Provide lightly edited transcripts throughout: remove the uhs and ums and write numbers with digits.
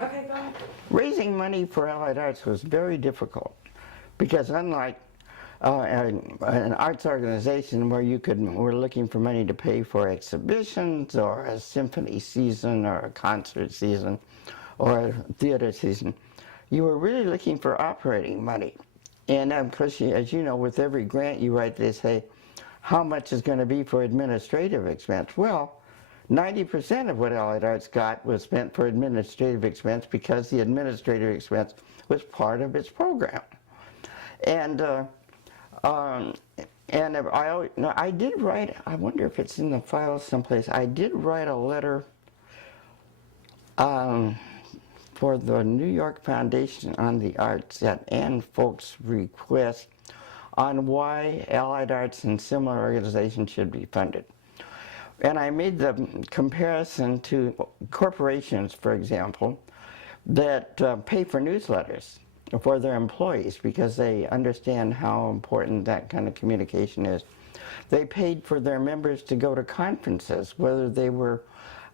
Okay, go ahead. Raising money for Allied Arts was very difficult because unlike an arts organization where we're looking for money to pay for exhibitions or a symphony season or a concert season or a theater season, you were really looking for operating money. And of course, as you know, with every grant you write, they say, how much is going to be for administrative expense? Well, 90% of what Allied Arts got was spent for administrative expense because the administrative expense was part of its program. And um, I did write, I wonder if it's in the files someplace, I did write a letter for the New York Foundation on the Arts at Ann Folk's request on why Allied Arts and similar organizations should be funded. And I made the comparison to corporations, for example, that pay for newsletters for their employees because they understand how important that kind of communication is. They paid for their members to go to conferences, whether they were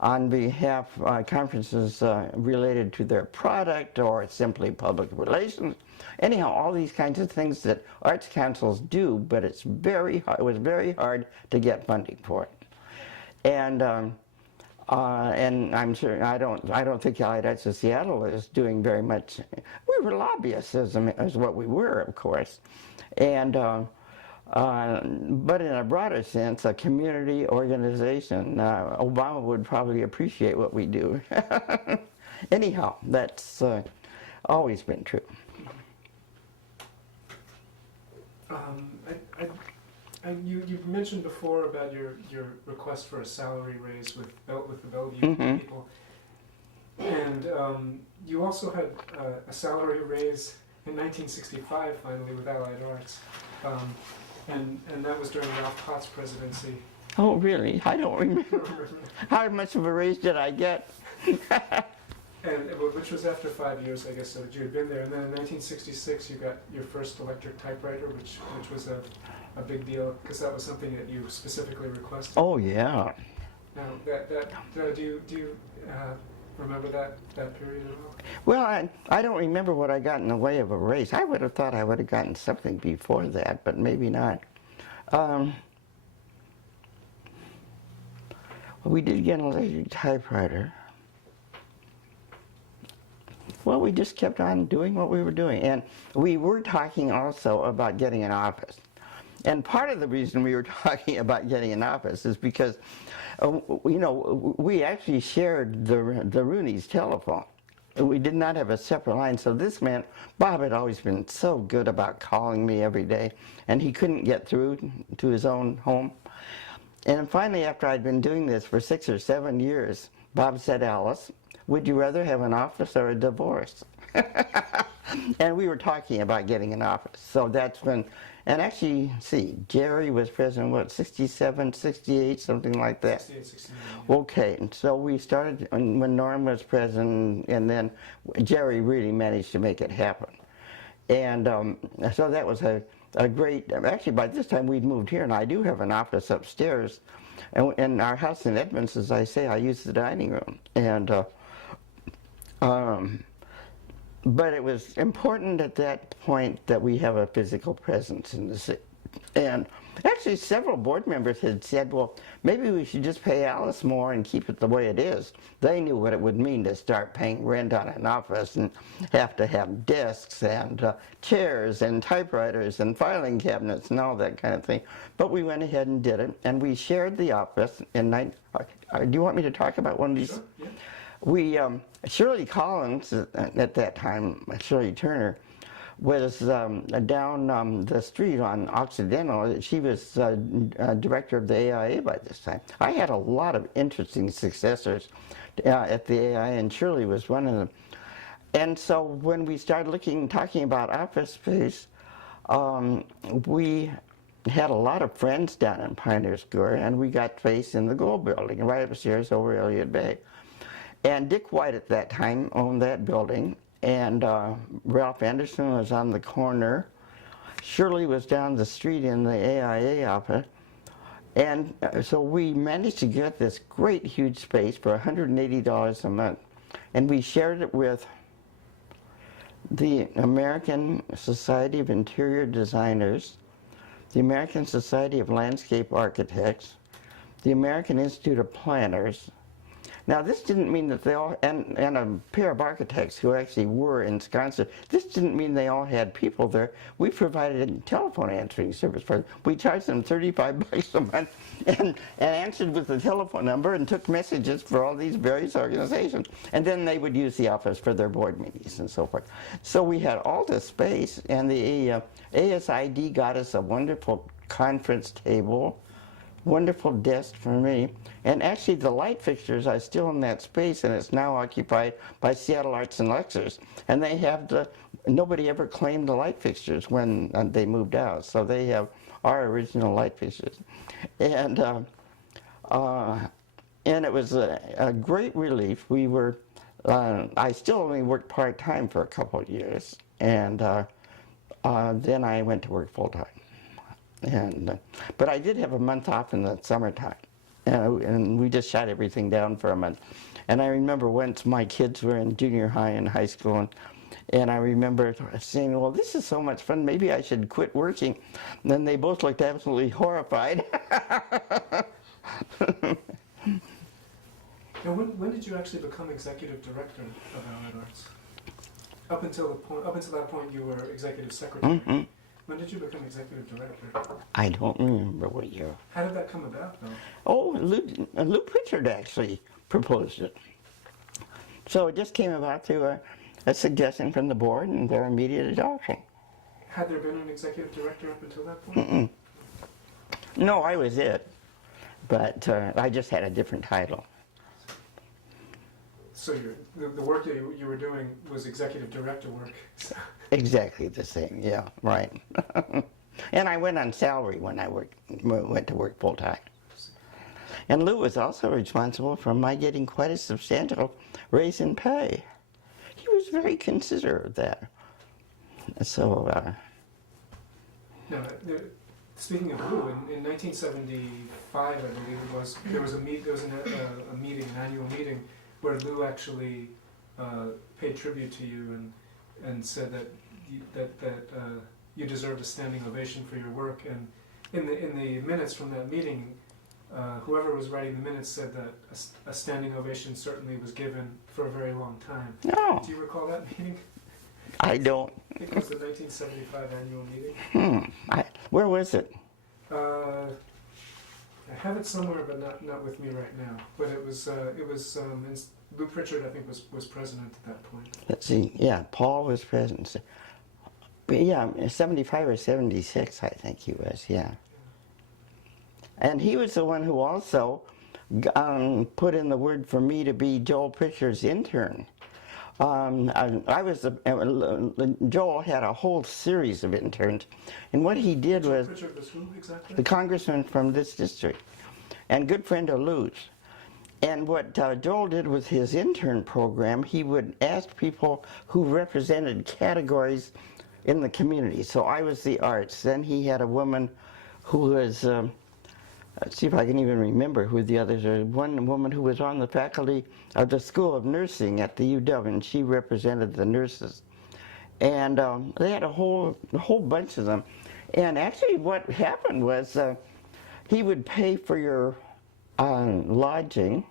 on behalf conferences related to their product or simply public relations. Anyhow, all these kinds of things that arts councils do, but it was very hard to get funding for it. And I'm sure I don't think Allied Arts of Seattle is doing very much. We were lobbyists, as what we were, of course, and but in a broader sense, a community organization. Obama would probably appreciate what we do. Anyhow, that's always been true. You mentioned before about your request for a salary raise with the Bellevue people, and you also had a salary raise in 1965 finally with Allied Arts, and that was during Ralph Potts' presidency. Oh, really? I don't remember. How much of a raise did I get? And which was after 5 years, I guess, so that you had been there. And then in 1966, you got your first electric typewriter, which was a big deal because that was something that you specifically requested. Oh yeah. Now, do you remember that period at all? Well, I don't remember what I got in the way of a raise. I would have thought I would have gotten something before that, but maybe not. We did get an electric typewriter. Well, we just kept on doing what we were doing. And we were talking also about getting an office. And part of the reason we were talking about getting an office is because, you know, we actually shared the Rooney's telephone. We did not have a separate line, so this meant Bob had always been so good about calling me every day, and he couldn't get through to his own home. And finally, after I'd been doing this for 6 or 7 years, Bob said, Alice, would you rather have an office or a divorce? And we were talking about getting an office. So that's when, and actually, see, Jerry was president, what, 67, 68, something like that? 68, 69. Okay, and so we started when Norm was president, and then Jerry really managed to make it happen. And so that was a great, actually by this time we'd moved here, and I do have an office upstairs. And in our house in Edmonds, as I say, I use the dining room. And but it was important at that point that we have a physical presence in the city. And actually several board members had said, well, maybe we should just pay Alice more and keep it the way it is. They knew what it would mean to start paying rent on an office and have to have desks and chairs and typewriters and filing cabinets and all that kind of thing. But we went ahead and did it, and we shared the office in do you want me to talk about one of these? Sure, yeah. We, Shirley Collins, at that time, Shirley Turner, was down the street on Occidental. She was director of the AIA by this time. I had a lot of interesting successors at the AIA, and Shirley was one of them. And so when we started talking about office space, we had a lot of friends down in Pioneer Square, and we got space in the Gold Building, right upstairs over Elliott Bay. And Dick White at that time owned that building, and Ralph Anderson was on the corner. Shirley was down the street in the AIA office. And so we managed to get this great huge space for $180 a month. and we shared it with the American Society of Interior Designers, the American Society of Landscape Architects, the American Institute of Planners. Now, this didn't mean that they all, and a pair of architects who actually were ensconced. This didn't mean they all had people there. We provided a telephone answering service for them. We charged them $35 a month and answered with the telephone number and took messages for all these various organizations. And then they would use the office for their board meetings and so forth. So we had all this space, and the ASID got us a wonderful conference table, wonderful desk for me, and actually the light fixtures are still in that space, and it's now occupied by Seattle Arts and Lectures, and they have nobody ever claimed the light fixtures when they moved out, so they have our original light fixtures. And it was a great relief. We were, I still only worked part-time for a couple of years, and then I went to work full-time. But I did have a month off in the summertime, and we just shut everything down for a month. And I remember once my kids were in junior high and high school, and I remember saying, well, this is so much fun, maybe I should quit working. And then they both looked absolutely horrified. Now, when did you actually become executive director of Allied Arts? Up until that point, you were executive secretary. Mm-hmm. When did you become executive director? I don't remember what year. How did that come about, though? Oh, Lou Pritchard actually proposed it. So it just came about through a suggestion from the board and their immediate adoption. Had there been an executive director up until that point? Mm-mm. No, I was it, but I just had a different title. So the work that you were doing was executive director work. Exactly the same, yeah, right. And I went on salary when I went to work full-time. And Lou was also responsible for my getting quite a substantial raise in pay. He was very considerate of that. So, Now, speaking of Lou, in 1975, I believe it was, there was an annual meeting, where Lou actually paid tribute to you and said that you deserved a standing ovation for your work. And in the minutes from that meeting, whoever was writing the minutes said that a standing ovation certainly was given for a very long time. no, Do you recall that meeting? I don't. I think it was the 1975 annual meeting. Where was it? I have it somewhere, but not with me right now. But it was Lou Pritchard, I think, was president at that point. Let's see. Yeah, Paul was president. Yeah, 75 or 76, I think he was. Yeah. And he was the one who also put in the word for me to be Joel Pritchard's intern. Joel had a whole series of interns, and what he did was, Pritchard was who exactly? the congressman from this district, and good friend of Lou's. And what Joel did with his intern program, he would ask people who represented categories in the community. So I was the arts. Then he had a woman who was, let's see if I can even remember who the others are. One woman who was on the faculty of the School of Nursing at the UW, and she represented the nurses. And they had a whole bunch of them. And actually what happened was he would pay for your lodging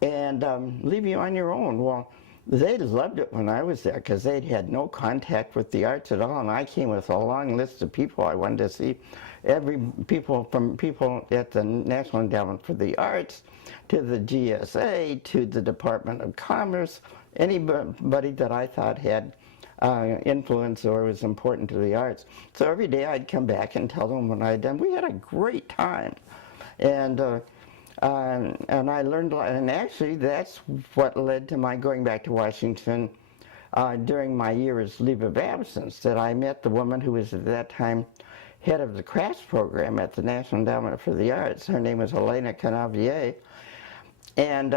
and leave you on your own. Well, they loved it when I was there because they'd had no contact with the arts at all, and I came with a long list of people I wanted to see. From people at the National Endowment for the Arts, to the GSA, to the Department of Commerce, anybody that I thought had influence or was important to the arts. So every day I'd come back and tell them what I'd done. We had a great time. And I learned a lot, and actually that's what led to my going back to Washington during my year's leave of absence, that I met the woman who was at that time head of the crafts program at the National Endowment for the Arts. Her name was Elena Canavier, and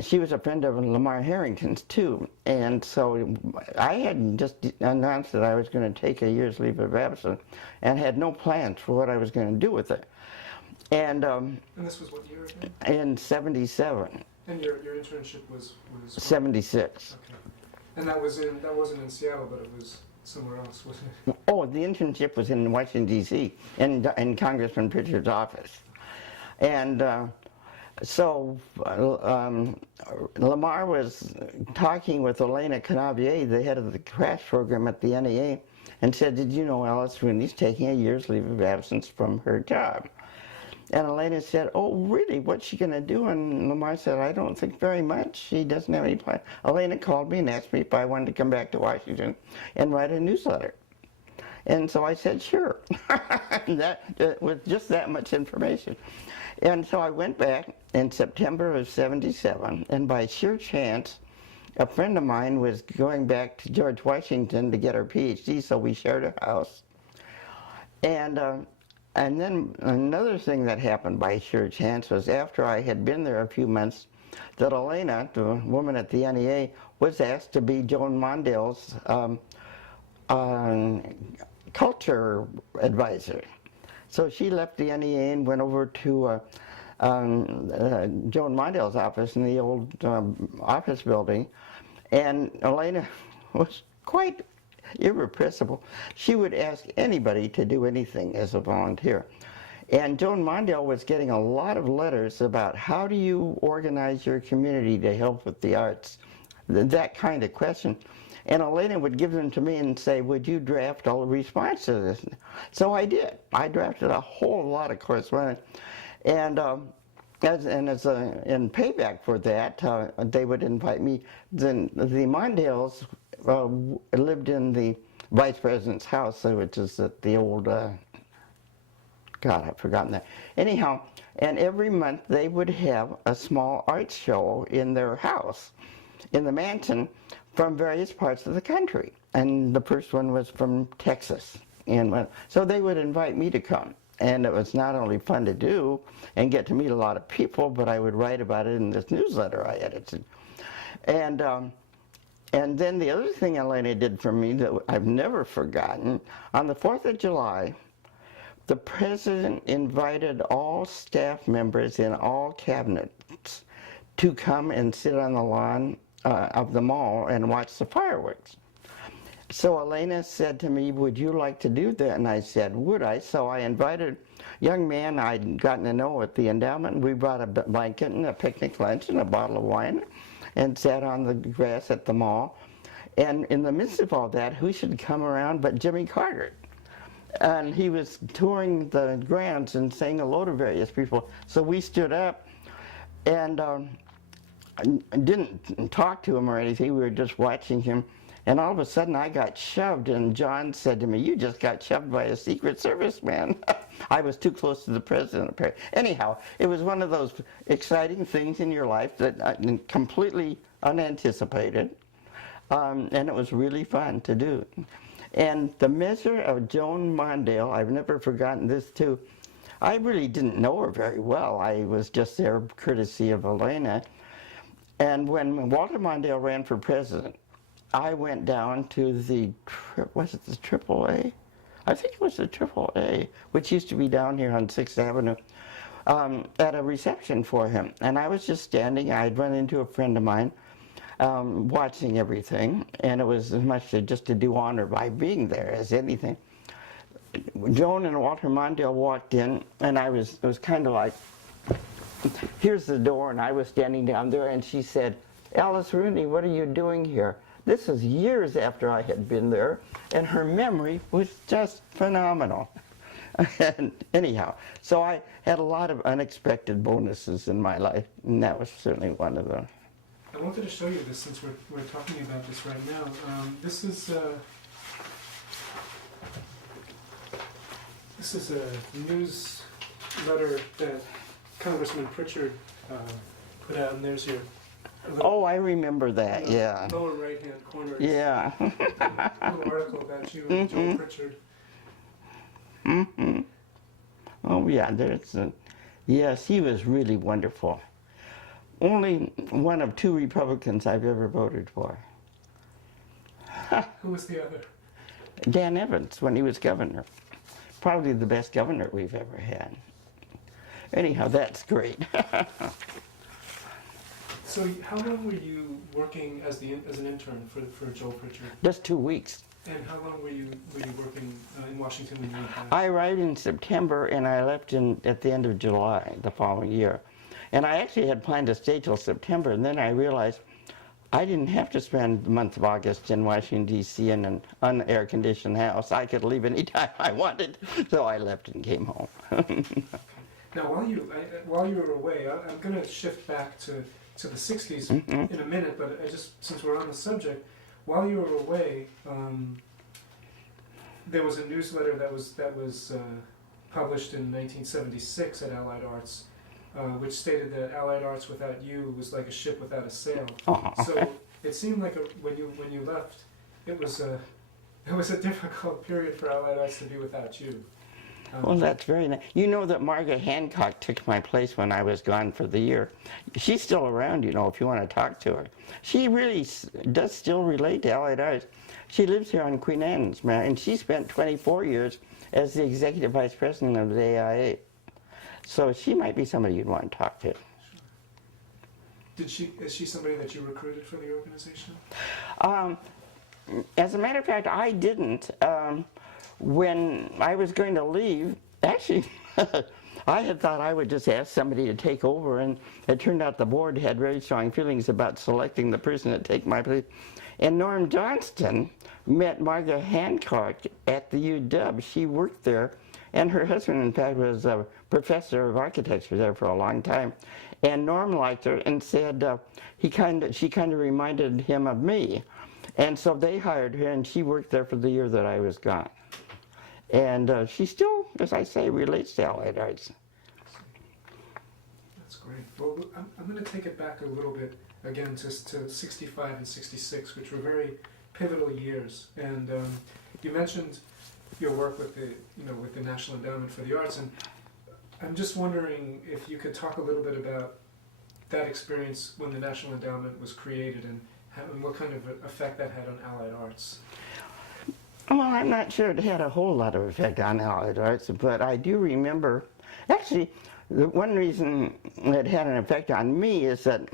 she was a friend of Lamar Harrington's too. And so I had just announced that I was going to take a year's leave of absence and had no plans for what I was going to do with it. And this was what year again? in '77. And your internship was 76. Okay. And that wasn't in Seattle, but it was somewhere else, wasn't it? Oh, the internship was in Washington, D.C., in Congressman Pritchard's office. And Lamar was talking with Elena Canavier, the head of the crash program at the NEA, and said, did you know Alice Rooney's taking a year's leave of absence from her job? And Elena said, oh, really? What's she going to do? And Lamar said, I don't think very much. She doesn't have any plan. Elena called me and asked me if I wanted to come back to Washington and write a newsletter. And so I said, sure. With just that much information. And so I went back in September of 77, and by sheer chance, a friend of mine was going back to George Washington to get her PhD, so we shared a house. And then another thing that happened by sheer chance was after I had been there a few months, that Elena, the woman at the NEA, was asked to be Joan Mondale's culture advisor. So she left the NEA and went over to Joan Mondale's office in the old office building, and Elena was quite irrepressible. She would ask anybody to do anything as a volunteer. And Joan Mondale was getting a lot of letters about how do you organize your community to help with the arts, that kind of question. And Elena would give them to me and say, would you draft a response to this? So I did. I drafted a whole lot of correspondence. And in payback for that, they would invite me. The Mondales lived in the vice president's house, which is at the old, God, I've forgotten that. Anyhow, and every month they would have a small art show in their house, in the mansion, from various parts of the country. And the first one was from Texas. And so they would invite me to come. And it was not only fun to do and get to meet a lot of people, but I would write about it in this newsletter I edited. And then the other thing Elena did for me that I've never forgotten, on the 4th of July, the president invited all staff members in all cabinets to come and sit on the lawn of the mall and watch the fireworks. So Elena said to me, would you like to do that? And I said, would I? So I invited a young man I'd gotten to know at the Endowment. We brought a blanket and a picnic lunch and a bottle of wine and sat on the grass at the mall. And in the midst of all that, who should come around but Jimmy Carter? And he was touring the grounds and saying hello to various people. So we stood up and didn't talk to him or anything. We were just watching him. And all of a sudden I got shoved, and John said to me, you just got shoved by a Secret Service man. I was too close to the president, apparently. Anyhow, it was one of those exciting things in your life that completely unanticipated, and it was really fun to do. And the measure of Joan Mondale, I've never forgotten this too. I really didn't know her very well. I was just there courtesy of Elena. And when Walter Mondale ran for president, I went down to was it the AAA? I think it was the AAA, which used to be down here on 6th Avenue, at a reception for him. And I was just standing. I'd run into a friend of mine watching everything, and it was as much just to do honor by being there as anything. Joan and Walter Mondale walked in, and it was kind of like, here's the door, and I was standing down there, and she said, Alice Rooney, what are you doing here? This is years after I had been there, and her memory was just phenomenal. And anyhow, so I had a lot of unexpected bonuses in my life, and that was certainly one of them. I wanted to show you this since we're talking about this right now. This is a newsletter that Congressman Pritchard put out, and there's your Oh, I remember that, yeah. Lower right-hand corner. Yeah. A little article about you and Joe Pritchard. Mm-hmm. Oh, yeah, yes, he was really wonderful. Only one of 2 Republicans I've ever voted for. Who was the other? Dan Evans, when he was governor. Probably the best governor we've ever had. Anyhow, that's great. So how long were you working as an intern for Joel Pritchard? Just 2 weeks. And how long were you working in Washington when you went back? I arrived in September and I left at the end of July the following year. And I actually had planned to stay till September, and then I realized I didn't have to spend the month of August in Washington, D.C. in an unair-conditioned house. I could leave any time I wanted, so I left and came home. Now, while you were away, I'm going to shift back to the 60s in a minute, but since we're on the subject, while you were away, there was a newsletter that was published in 1976 at Allied Arts, which stated that Allied Arts without you was like a ship without a sail. Aww. So it seemed like when you left, it was a difficult period for Allied Arts to be without you. Well, that's very nice. You know that Margaret Hancock took my place when I was gone for the year. She's still around, you know, if you want to talk to her. She really does still relate to Allied Arts. She lives here on Queen Anne's, and she spent 24 years as the executive vice president of the AIA. So she might be somebody you'd want to talk to. Is she somebody that you recruited for the organization? As a matter of fact, I didn't. When I was going to leave, actually, I had thought I would just ask somebody to take over, and it turned out the board had very strong feelings about selecting the person to take my place. And Norm Johnston met Margaret Hancock at the UW. She worked there, and her husband, in fact, was a professor of architecture there for a long time. And Norm liked her and said she kind of reminded him of me. And so they hired her, and she worked there for the year that I was gone. And she still, as I say, relates to Allied Arts. That's great. Well, I'm going to take it back a little bit again to 65 and 66, which were very pivotal years. And you mentioned your work with the National Endowment for the Arts, and I'm just wondering if you could talk a little bit about that experience when the National Endowment was created, and what kind of effect that had on Allied Arts. Well, I'm not sure it had a whole lot of effect on Allied Arts, but I do remember, actually, the one reason it had an effect on me is that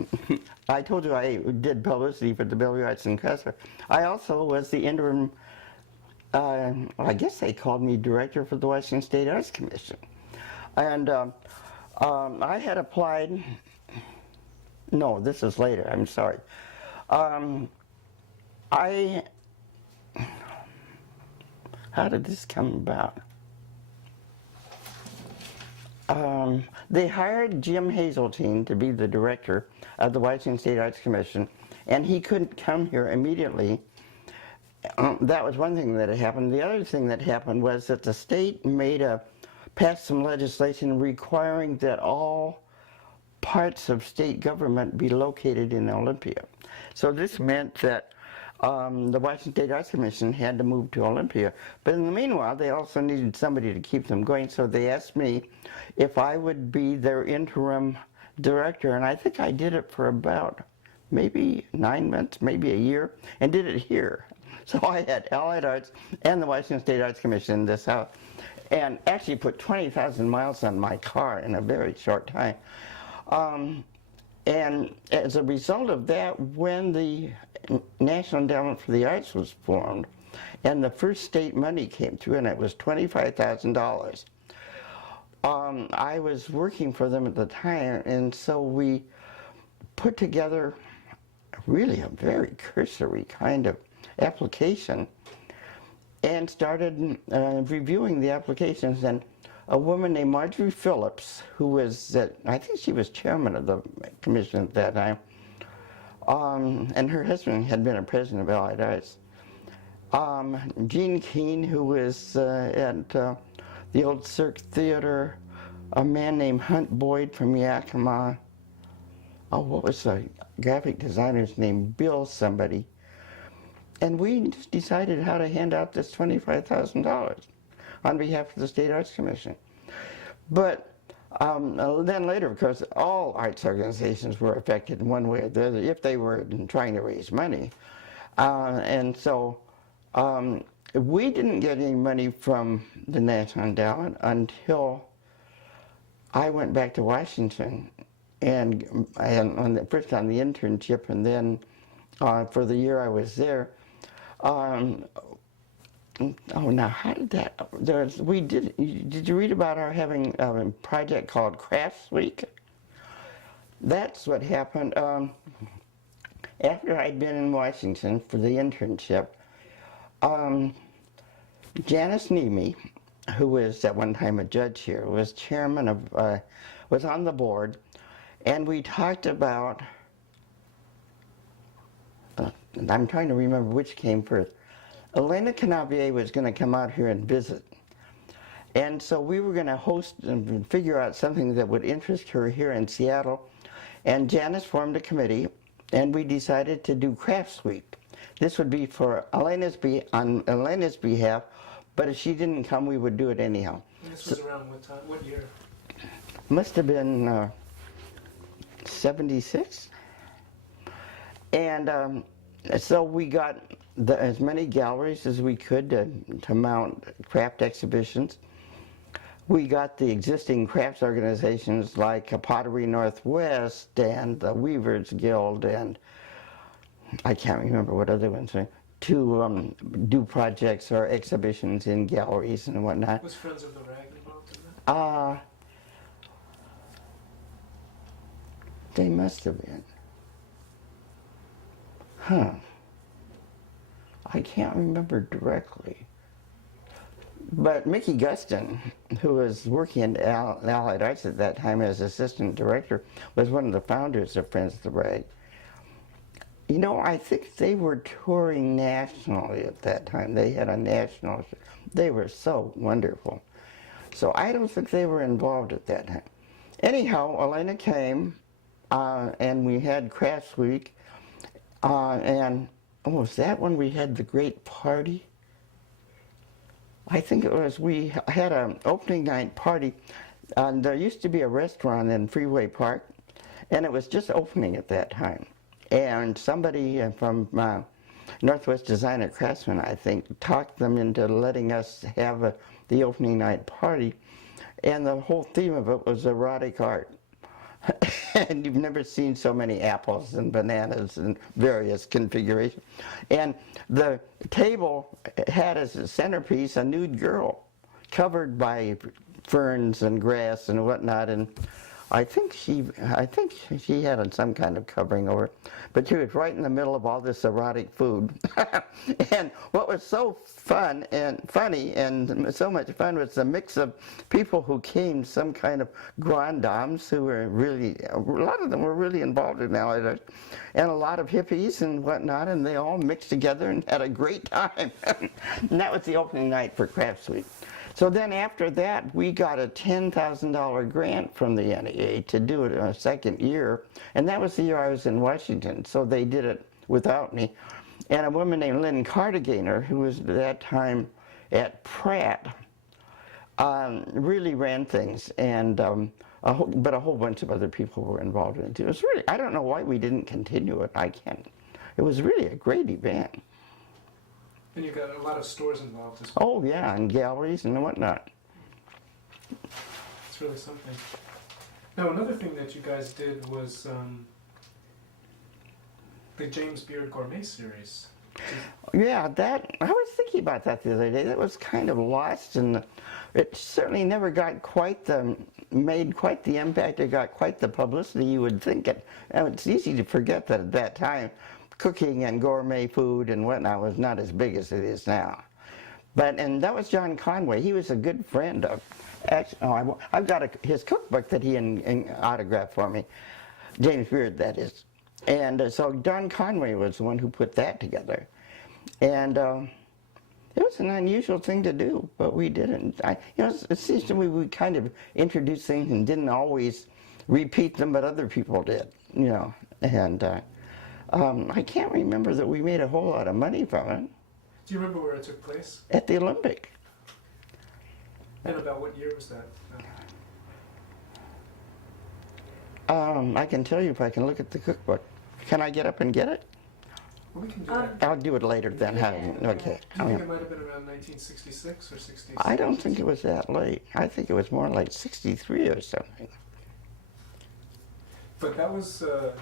I told you I did publicity for the Bellevue Arts and Crafts. I also was the interim, I guess they called me director for the Washington State Arts Commission. And I had applied, no, this is later, I'm sorry. How did this come about? They hired Jim Hazeltine to be the director of the Washington State Arts Commission, and he couldn't come here immediately. That was one thing that had happened. The other thing that happened was that the state passed some legislation requiring that all parts of state government be located in Olympia. So this meant that the Washington State Arts Commission had to move to Olympia. But in the meanwhile, they also needed somebody to keep them going, so they asked me if I would be their interim director, and I think I did it for about maybe 9 months, maybe a year, and did it here. So I had Allied Arts and the Washington State Arts Commission in this house, and actually put 20,000 miles on my car in a very short time. And as a result of that, when the National Endowment for the Arts was formed, and the first state money came through, and it was $25,000, I was working for them at the time, and so we put together really a very cursory kind of application and started reviewing the applications. And a woman named Marjorie Phillips, who was, I think she was chairman of the commission at that time, and her husband had been a president of Allied Arts. Gene Keane, who was at the old Cirque Theater, a man named Hunt Boyd from Yakima. Oh, what was the graphic designer's name? Bill somebody. And we just decided how to hand out this $25,000 on behalf of the State Arts Commission. But then later, of course, all arts organizations were affected in one way or the other if they were trying to raise money. And so we didn't get any money from the National Endowment until I went back to Washington first on the internship, and then for the year I was there. Oh, now how did that? Did you read about our having a project called Crafts Week? That's what happened. After I'd been in Washington for the internship, Janice Nemi, who was at one time a judge here, was chairman of, was on the board, and we talked about, I'm trying to remember which came first. Elena Canavier was going to come out here and visit. And so we were going to host and figure out something that would interest her here in Seattle. And Janice formed a committee, and we decided to do Crafts Week. This would be for on Elena's behalf, but if she didn't come, we would do it anyhow. And this was around what time? What year? Must have been 76. And so we got as many galleries as we could to mount craft exhibitions. We got the existing crafts organizations like Pottery Northwest and the Weavers Guild, and I can't remember what other ones are, to do projects or exhibitions in galleries and whatnot. Was Friends of the Rag involved in that? They must have been. Huh. I can't remember directly. But Mickey Guston, who was working at Allied Arts at that time as assistant director, was one of the founders of Friends of the Rag. You know, I think they were touring nationally at that time. They had a national show. They were so wonderful. So I don't think they were involved at that time. Anyhow, Elena came, and we had Crafts Week, and was that when we had the great party? I think it was, we had an opening night party. There used to be a restaurant in Freeway Park, and it was just opening at that time. And somebody from Northwest Designer Craftsman, I think, talked them into letting us have the opening night party. And the whole theme of it was erotic art. And you've never seen so many apples and bananas in various configurations. And the table had as a centerpiece a nude girl covered by ferns and grass and whatnot. And I think she had some kind of covering over it, but she was right in the middle of all this erotic food. And what was so fun and funny and so much fun was the mix of people who came, some kind of grand dames who were really, a lot of them were really involved in Allied Arts, and a lot of hippies and whatnot, and they all mixed together and had a great time. And that was the opening night for Crafts Week. So then after that, we got a $10,000 grant from the NEA to do it a second year, and that was the year I was in Washington, so they did it without me. And a woman named Lynn Cardigainer, who was at that time at Pratt, really ran things, and but a whole bunch of other people were involved in it. It was really, I don't know why we didn't continue it. It was really a great event. And you got a lot of stores involved as well. Oh yeah, and galleries and whatnot. It's really something. Now another thing that you guys did was the James Beard Gourmet series. Yeah, I was thinking about that the other day. That was kind of lost, and it certainly never got made quite the impact. It got quite the publicity you would think it. And it's easy to forget that at that time, cooking and gourmet food and whatnot was not as big as it is now. And that was John Conway. He was a good friend of, actually, I've got his cookbook that he autographed for me, James Beard, that is. And so John Conway was the one who put that together. And it was an unusual thing to do, but we didn't. It seems to me we kind of introduced things and didn't always repeat them, but other people did, and I can't remember that we made a whole lot of money from it. Do you remember where it took place? At the Olympic. And about what year was that? I can tell you if I can look at the cookbook. Can I get up and get it? Well, we can do that. I'll do it later then. Okay. Do you think it might have been around 1966 or 66? I don't think it was that late. I think it was more like 63 or something. But that was a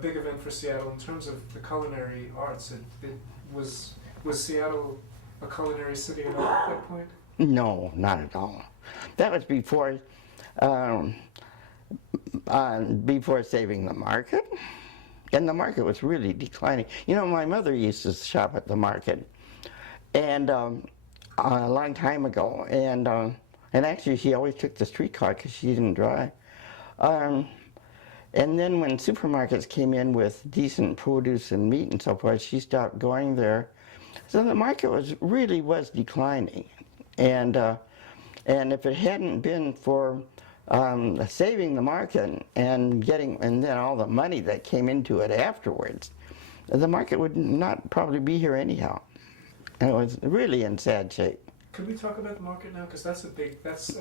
big event for Seattle in terms of the culinary arts. It was Seattle a culinary city at all at that point? No, not at all. That was um, before saving the market, and the market was really declining. You know, my mother used to shop at the market, and a long time ago, and actually she always took the streetcar because she didn't drive. And then when supermarkets came in with decent produce and meat and so forth, she stopped going there. So the market really was declining, and if it hadn't been for saving the market and then all the money that came into it afterwards, the market would not probably be here anyhow. And it was really in sad shape. Could we talk about the market now? Because I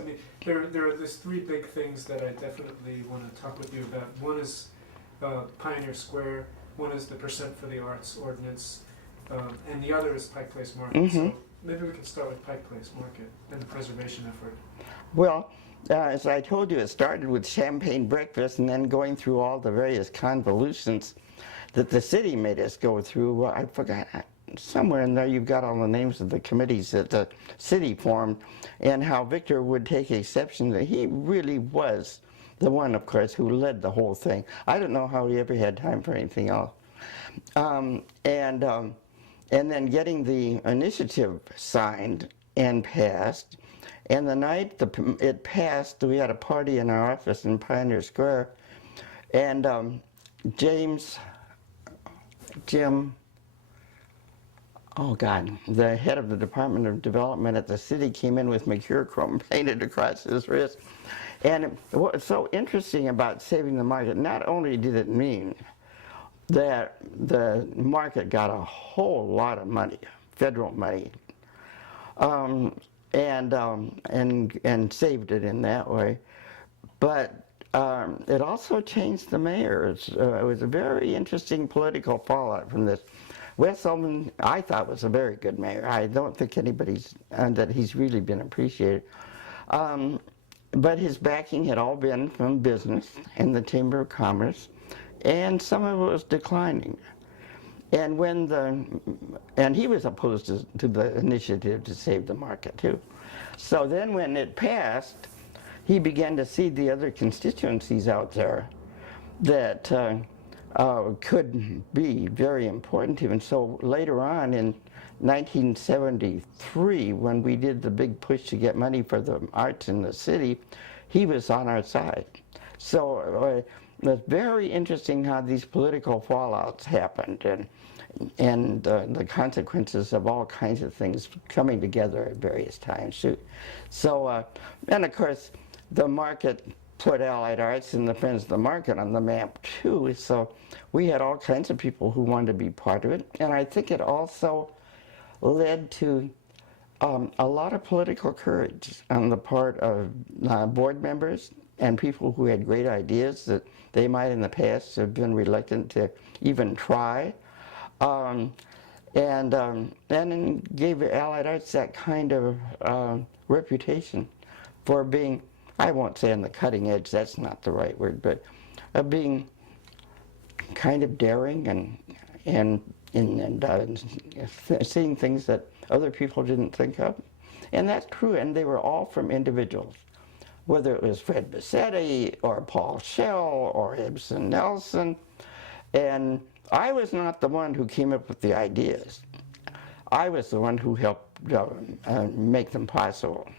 mean, there are these three big things that I definitely want to talk with you about. One is Pioneer Square, one is the Percent for the Arts ordinance, and the other is Pike Place Market. Mm-hmm. So maybe we can start with Pike Place Market and the preservation effort. Well, as I told you, it started with champagne breakfast and then going through all the various convolutions that the city made us go through. Well, I forgot. Somewhere in there you've got all the names of the committees that the city formed, and how Victor would take exception that he really was the one, of course, who led the whole thing. I don't know how he ever had time for anything else. And then getting the initiative signed and passed, and the night it passed, we had a party in our office in Pioneer Square, and Jim, oh God, the head of the Department of Development at the city came in with mercurochrome painted across his wrist. And what was so interesting about saving the market, not only did it mean that the market got a whole lot of money, federal money, and saved it in that way, but it also changed the mayor. It was a very interesting political fallout from this. Wetzel, I thought, was a very good mayor. I don't think that he's really been appreciated. But his backing had all been from business and the Chamber of Commerce, and some of it was declining. And and he was opposed to the initiative to save the market too. So then when it passed, he began to see the other constituencies out there that could be very important to him. And so later on in 1973, when we did the big push to get money for the arts in the city, he was on our side. So it's very interesting how these political fallouts happened, and the consequences of all kinds of things coming together at various times. So, and of course, the market put Allied Arts and the Friends of the Market on the map too, so we had all kinds of people who wanted to be part of it, and I think it also led to a lot of political courage on the part of board members and people who had great ideas that they might in the past have been reluctant to even try, and gave Allied Arts that kind of reputation for being, I won't say on the cutting edge, that's not the right word, but being kind of daring and seeing things that other people didn't think of. And that's true, and they were all from individuals, whether it was Fred Bassetti or Paul Schell or Ibsen Nelson. And I was not the one who came up with the ideas. I was the one who helped make them possible.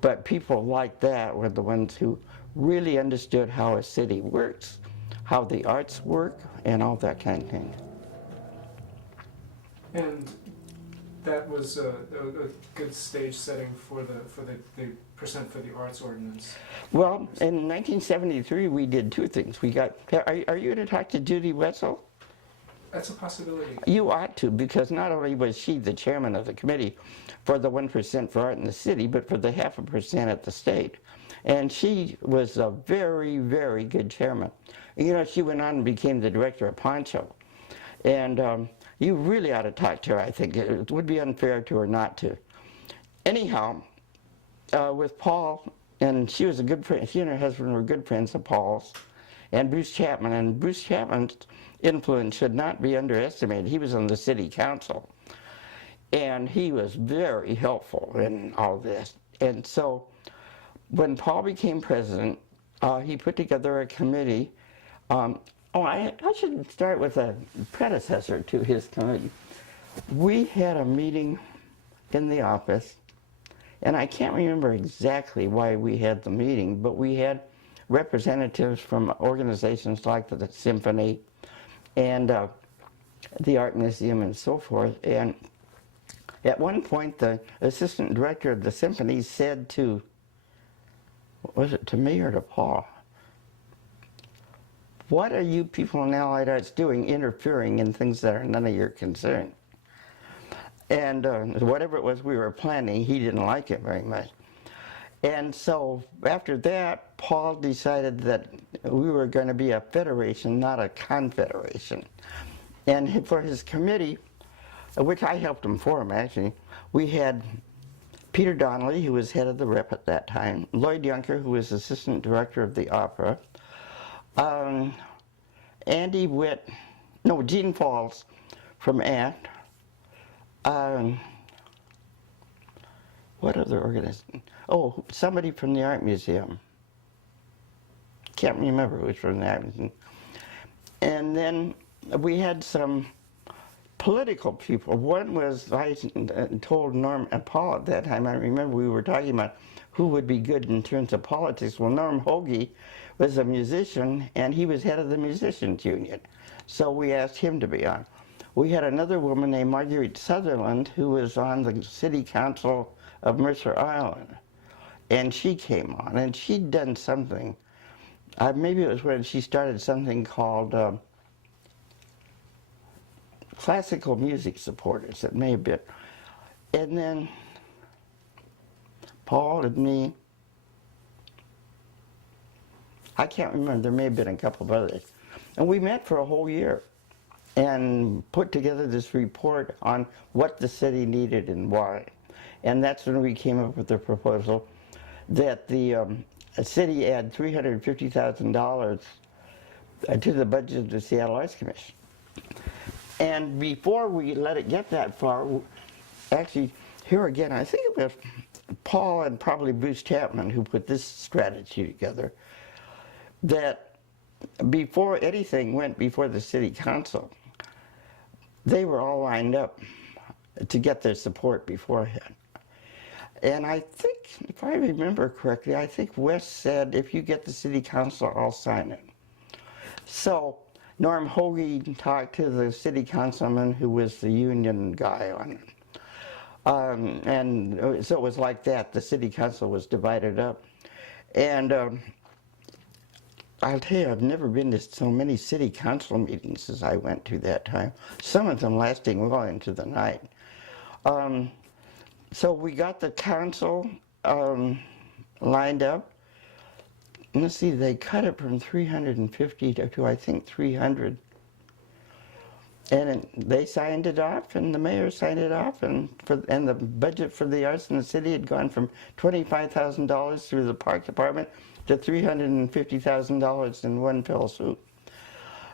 But people like that were the ones who really understood how a city works, how the arts work, and all that kind of thing. And that was a good stage setting for the Percent for the Arts ordinance. Well, in 1973, we did two things. We got. Are you going to talk to Judy Wetzel? That's a possibility. You ought to, because not only was she the chairman of the committee for the 1% for art in the city, but for the 0.5% at the state. And she was a very, very good chairman. You know, she went on and became the director of Poncho. And you really ought to talk to her, I think. It would be unfair to her not to. Anyhow, with Paul, and she was a good friend, she and her husband were good friends of Paul's, and Bruce Chapman. And Bruce Chapman's influence should not be underestimated. He was on the city council, and he was very helpful in all this. And so when Paul became president, he put together a committee. I should start with a predecessor to his committee. We had a meeting in the office, and I can't remember exactly why we had the meeting, but we had representatives from organizations like the Symphony and the Art Museum and so forth. And at one point, the assistant director of the Symphony said to, was it to me or to Paul? What are you people in Allied Arts doing interfering in things that are none of your concern? And whatever it was we were planning, he didn't like it very much. And so after that, Paul decided that we were going to be a federation, not a confederation. And for his committee, which I helped him form actually, we had Peter Donnelly, who was head of the rep at that time, Lloyd Yunker, who was assistant director of the opera, Andy Witt, no, Gene Falls from ANT, what other organization? Oh, somebody from the Art Museum. Can't remember who was from the Art Museum. And then we had some political people. One was, I told Norm and Paul at that time, I remember we were talking about who would be good in terms of politics. Well, Norm Hoagie was a musician, and he was head of the musicians union. So we asked him to be on. We had another woman named Marguerite Sutherland who was on the city council of Mercer Island. And she came on, and she'd done something. Maybe it was when she started something called Classical Music Supporters, it may have been. And then Paul and me, I can't remember, there may have been a couple of others. And we met for a whole year and put together this report on what the city needed and why. And that's when we came up with the proposal that the city add $350,000 to the budget of the Seattle Arts Commission. And before we let it get that far, actually, here again, I think it was Paul and probably Bruce Chapman who put this strategy together, that before anything went before the city council, they were all lined up to get their support beforehand. And I think, if I remember correctly, I think Wes said, if you get the city council, I'll sign it. So Norm Hoagie talked to the city councilman who was the union guy on it. And so it was like that. The city council was divided up. And I'll tell you, I've never been to so many city council meetings as I went to that time, some of them lasting well into the night. So we got the council lined up. Let's see, they cut it from 350 to I think 300. And they signed it off, and the mayor signed it off, and the budget for the arts in the city had gone from $25,000 through the park department to $350,000 in one fell swoop.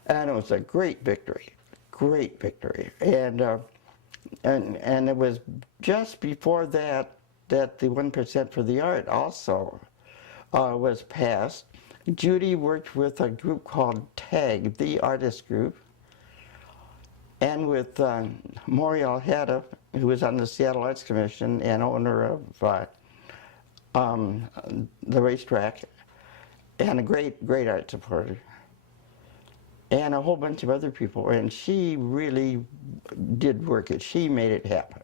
And it was a great victory, great victory. And it was just before that the 1% for the art also was passed. Judy worked with a group called TAG, the Artist Group, and with Moriel Hedda, who was on the Seattle Arts Commission and owner of the racetrack, and a great art supporter, and a whole bunch of other people. And she really did work it. She made it happen.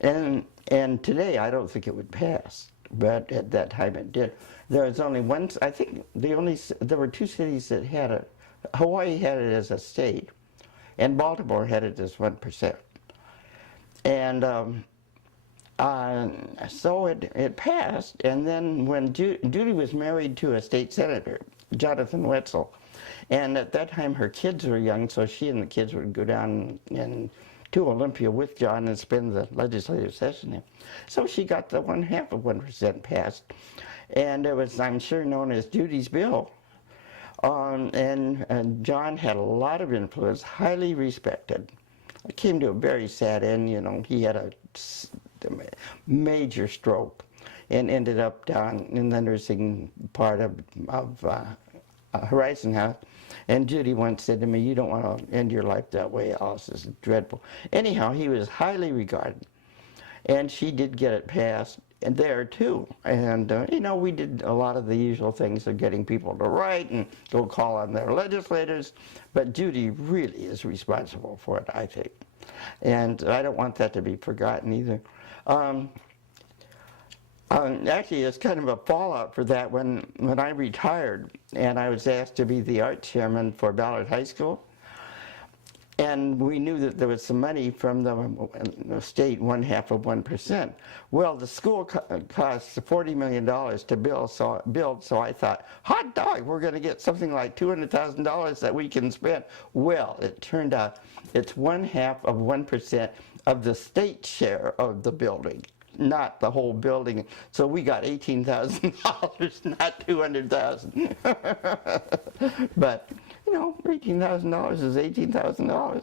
And today, I don't think it would pass, but at that time it did. There was only one, I think there were two cities that had it. Hawaii had it as a state, and Baltimore had it as 1%. And so it passed, and then when Judy was married to a state senator, Jonathan Wetzel, and at that time her kids were young, so she and the kids would go down to Olympia with John and spend the legislative session there. So she got the 1/2 of 1% passed, and it was, I'm sure, known as Judy's bill. And John had a lot of influence, highly respected. It came to a very sad end, you know. He had a major stroke and ended up down in the nursing part of Horizon House. And Judy once said to me, "You don't want to end your life that way, Alice. This is dreadful." Anyhow, he was highly regarded. And she did get it passed and there too. And, you know, we did a lot of the usual things of getting people to write and go call on their legislators. But Judy really is responsible for it, I think. And I don't want that to be forgotten either. Actually, it's kind of a fallout for that when I retired and I was asked to be the art chairman for Ballard High School. And we knew that there was some money from the state, 1/2 of 1%. Well, the school costs $40 million to build, so I thought, hot dog, we're going to get something like $200,000 that we can spend. Well, it turned out it's 1/2 of 1% of the state share of the building, not the whole building. So we got $18,000, not $200,000. But you know, $18,000 is $18,000.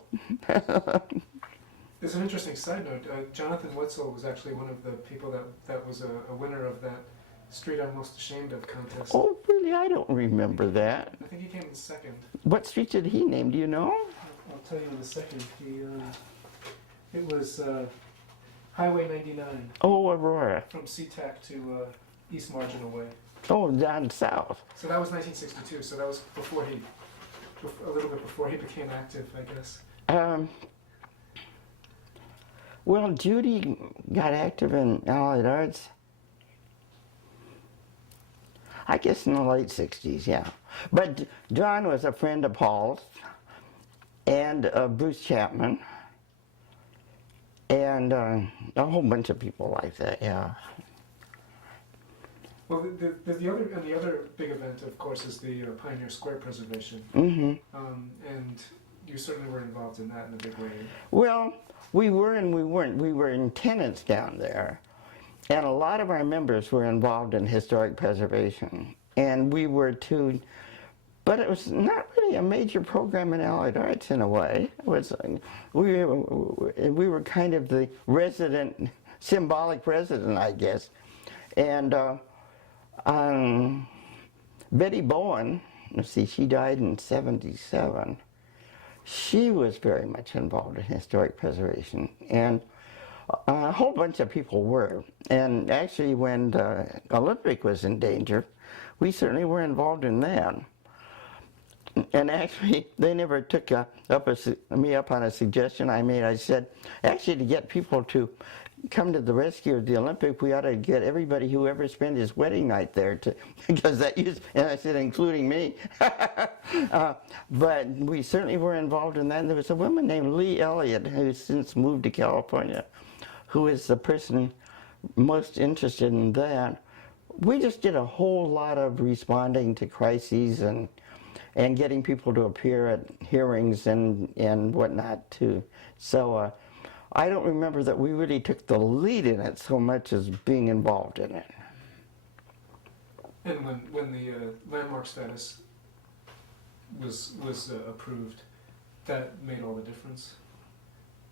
There's an interesting side note. Jonathan Wetzel was actually one of the people that was a winner of that Street I'm Most Ashamed Of contest. Oh, really? I don't remember that. I think he came in second. What street did he name? Do you know? I'll tell you in a second. It was Highway 99. Oh, Aurora. From SeaTac to East Marginal Way. Oh, down south. So that was 1962. So that was before a little bit before he became active, I guess. Well, Judy got active in Allied Arts, I guess in the late 60s, yeah. But John was a friend of Paul's and of Bruce Chapman and a whole bunch of people like that, yeah. Well, the other big event, of course, is the Pioneer Square preservation. Mm-hmm. And you certainly were involved in that in a big way. Well, we were and we weren't. We were in tenants down there, and a lot of our members were involved in historic preservation, and we were too. But it was not really a major program in Allied Arts in a way. It was we were kind of the resident, symbolic resident, I guess, and. Betty Bowen, let's see, she died in '77. She was very much involved in historic preservation, and a whole bunch of people were. And actually, when the Olympic was in danger, we certainly were involved in that. And actually, they never took me up on a suggestion I made. I said, actually, to get people to come to the rescue of the Olympic, we ought to get everybody who ever spent his wedding night there, because that used, and I said, including me. But we certainly were involved in that. And there was a woman named Lee Elliott, who's since moved to California, who is the person most interested in that. We just did a whole lot of responding to crises and getting people to appear at hearings and whatnot too. So I don't remember that we really took the lead in it so much as being involved in it. And when the landmark status was approved, that made all the difference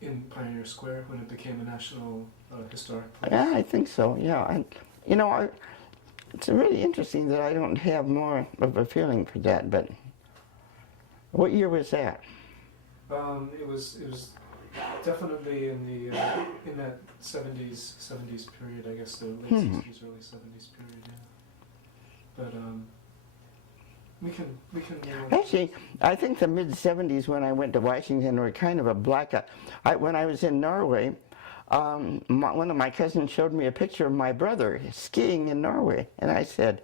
in Pioneer Square when it became a national historic place? Yeah, I think so, yeah. And, you know, it's really interesting that I don't have more of a feeling for that, but what year was that? It was definitely in that 70s period, I guess, the late 60s, early 70s period, yeah. But we can Actually, I think the mid-70s when I went to Washington were kind of a blackout. When I was in Norway, one of my cousins showed me a picture of my brother skiing in Norway, and I said,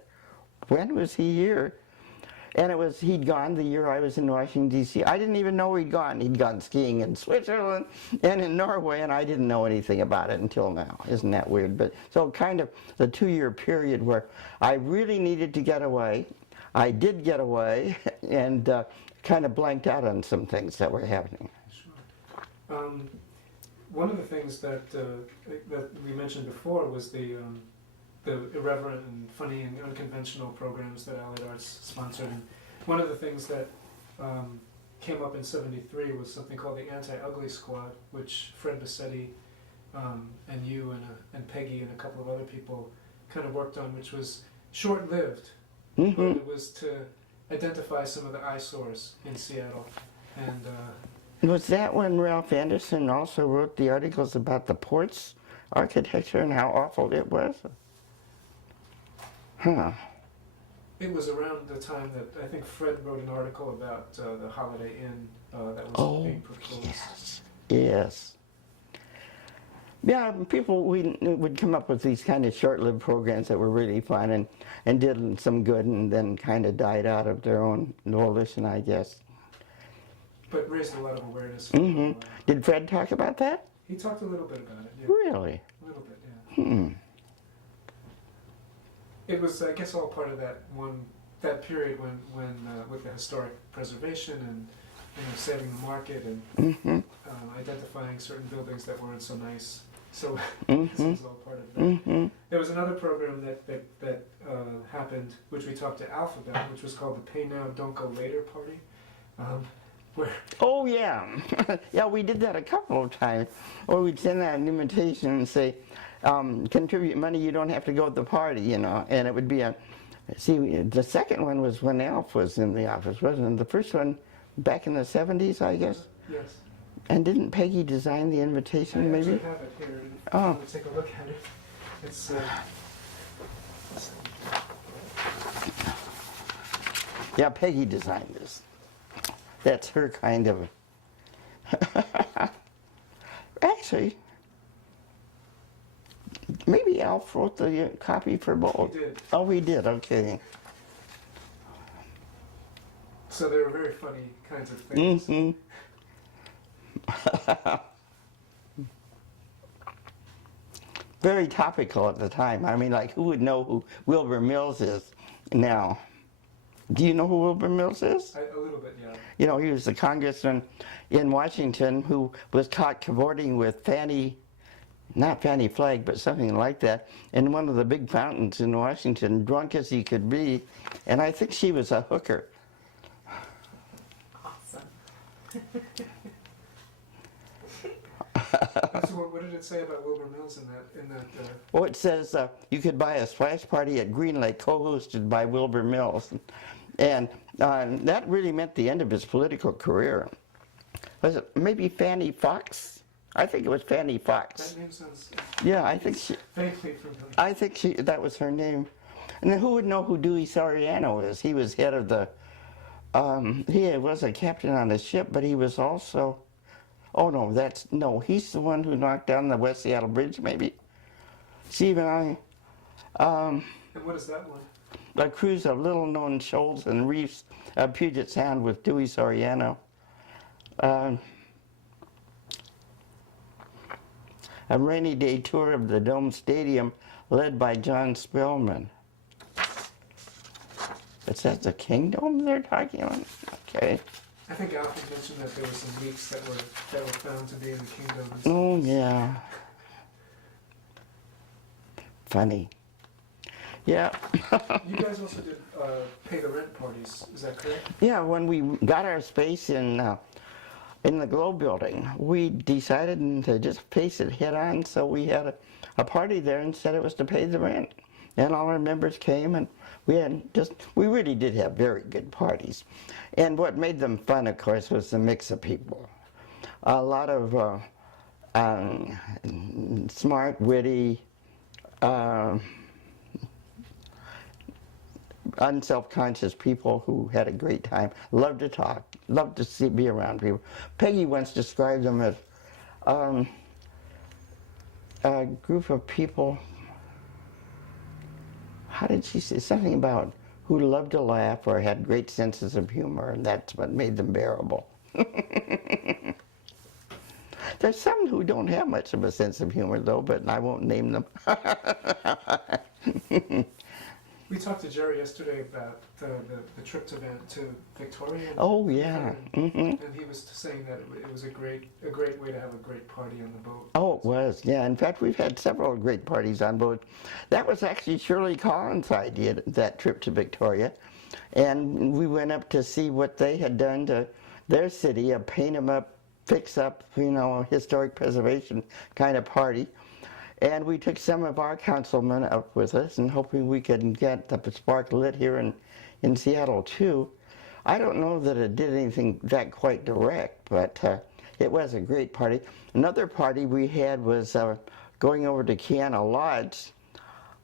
when was he here? And he'd gone the year I was in Washington, D.C. I didn't even know he'd gone. He'd gone skiing in Switzerland and in Norway, and I didn't know anything about it until now. Isn't that weird? But so kind of the 2-year period where I really needed to get away. I did get away and kind of blanked out on some things that were happening. Sure. One of the things that we mentioned before was the irreverent and funny and unconventional programs that Allied Arts sponsored. one of the things that came up in '73 was something called the Anti-Ugly Squad, which Fred Bassetti and you and Peggy and a couple of other people kind of worked on, which was short-lived. But it was to identify some of the eyesores in Seattle. And Was that when Ralph Anderson also wrote the articles about the port's architecture and how awful it was? Huh. it was around the time that I think Fred wrote an article about the Holiday Inn that was being proposed. Yes. Yes. Yeah, people would come up with these kind of short-lived programs that were really fun and did some good and then kind of died out of their own volition, I guess. But raised a lot of awareness. Did Fred talk about that? He talked a little bit about it, yeah. Really? A little bit, yeah. It was, I guess, all part of that period when with the historic preservation and saving the market and identifying certain buildings that weren't so nice. So this was all part of that. There was another program that happened, which we talked to Alf about, which was called the Pay Now, Don't Go Later Party. Oh, yeah. Yeah, we did that a couple of times. Or we'd send out an invitation and say, contribute money, you don't have to go to the party, And it would be the second one was when Alf was in the office, wasn't it? The first one back in the 70s, I guess? Yes. And didn't Peggy design the invitation, maybe? I actually have it here. Oh. Take a look at it. It's... Yeah, Peggy designed this. That's her kind of... Actually, maybe Alf wrote the copy for both. He did. Oh, he did, okay. So they were very funny kinds of things. Very topical at the time. I mean, like, who would know who Wilbur Mills is now? Do you know who Wilbur Mills is? A little bit, yeah. He was the congressman in Washington who was caught cavorting with not Fanny Flagg, but something like that, in one of the big fountains in Washington, drunk as he could be. And I think she was a hooker. Awesome. So what did it say about Wilbur Mills in that? Well, it says you could buy a splash party at Green Lake co-hosted by Wilbur Mills. And that really meant the end of his political career. Was it maybe Fanny Fox? I think it was Fanny Fox. That name sounds... Yeah, I think she... Vaguely familiar. That was her name. And then who would know who Dewey Soriano is? He was head of the... he was a captain on the ship, but he was also... Oh, no, he's the one who knocked down the West Seattle Bridge, maybe. Steve and I... And what is that one? A cruise of little-known shoals and reefs of Puget Sound with Dewey Soriano. A rainy day tour of the Dome Stadium led by John Spillman. Is that the Kingdom they're talking about? Okay. I think Alfred mentioned that there were some leaks that were found to be in the Kingdom. Oh, yeah. Funny. Yeah. You guys also did pay the rent parties, is that correct? Yeah, when we got our space in the Glow building, we decided to just face it head on, so we had a party there and said it was to pay the rent. And all our members came, and we really did have very good parties. And what made them fun, of course, was the mix of people. A lot of smart, witty, unself-conscious people who had a great time, loved to talk, loved to be around people. Peggy once described them as a group of people, how did she say, something about who loved to laugh or had great senses of humor, and that's what made them bearable. There's some who don't have much of a sense of humor, though, but I won't name them. We talked to Jerry yesterday about the trip to Victoria. Oh, yeah. And he was saying that it was a great way to have a great party on the boat. Oh, it was, yeah. In fact, we've had several great parties on boat. That was actually Shirley Collins' idea, that trip to Victoria. And we went up to see what they had done to their city, a paint them up, fix up, you know, historic preservation kind of party. And we took some of our councilmen up with us and hoping we could get the spark lit here in Seattle too. I don't know that it did anything that quite direct, but it was a great party. Another party we had was going over to Kiana Lodge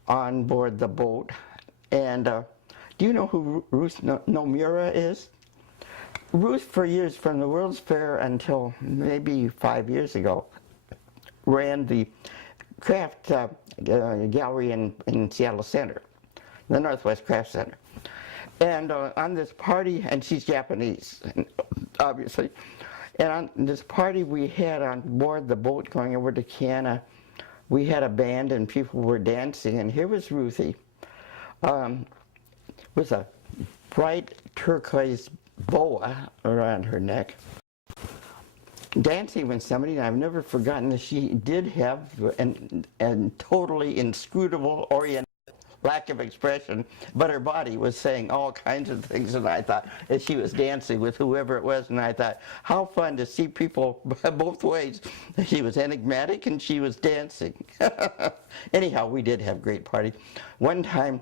on board the boat. And do you know who Ruth Nomura is? Ruth, for years, from the World's Fair until maybe 5 years ago, ran the craft gallery in Seattle Center, the Northwest Craft Center. And on this party, and she's Japanese, obviously, and on this party we had on board the boat going over to Kiana, we had a band and people were dancing, and here was Ruthie with a bright turquoise boa around her neck, dancing with somebody, and I've never forgotten that she did have an totally inscrutable oriental lack of expression, but her body was saying all kinds of things, and I thought, as she was dancing with whoever it was, and I thought, how fun to see people both ways. She was enigmatic and she was dancing. Anyhow, we did have a great party. One time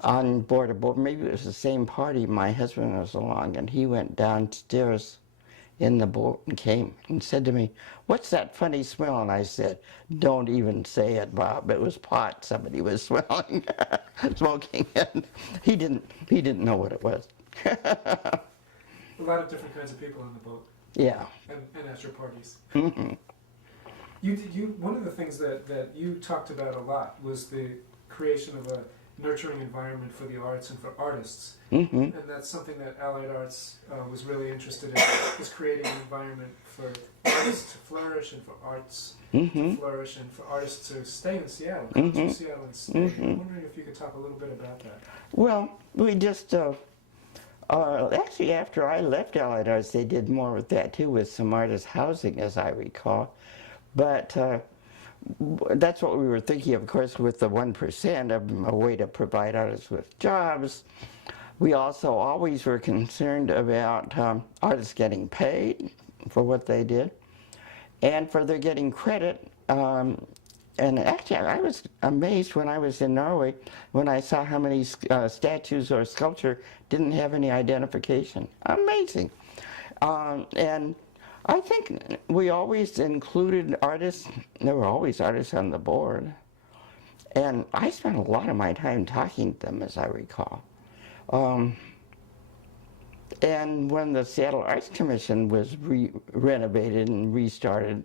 on board a boat, maybe it was the same party, my husband was along, and he went downstairs in the boat and came and said to me, "What's that funny smell?" And I said, "Don't even say it, Bob. It was pot somebody was smelling, smoking." And he didn't know what it was. A lot of different kinds of people on the boat. Yeah. And at your parties. Mm-hmm. One of the things that you talked about a lot was the creation of a nurturing environment for the arts and for artists. Mm-hmm. And that's something that Allied Arts was really interested in, is creating an environment for artists to flourish and for arts to flourish and for artists to stay in Seattle, come to Seattle and stay. I'm wondering if you could talk a little bit about that. Well, we just, actually after I left Allied Arts, they did more with that too, with some artist housing, as I recall. But that's what we were thinking, of course, with the 1%, of a way to provide artists with jobs. We also always were concerned about artists getting paid for what they did and for their getting credit. And actually, I was amazed when I was in Norway when I saw how many statues or sculpture didn't have any identification. Amazing. And I think we always included artists. There were always artists on the board. And I spent a lot of my time talking to them, as I recall. And when the Seattle Arts Commission was renovated and restarted,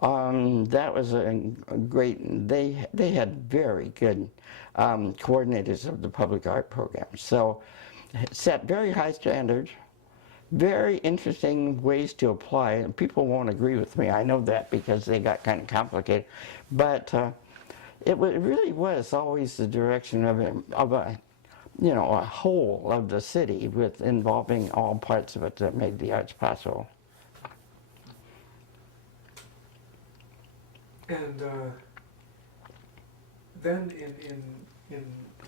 that was a great, they had very good coordinators of the public art program. So set very high standards, very interesting ways to apply. And people won't agree with me, I know that, because they got kind of complicated. But it really was always the direction of a whole of the city, with involving all parts of it that made the arts possible. And then in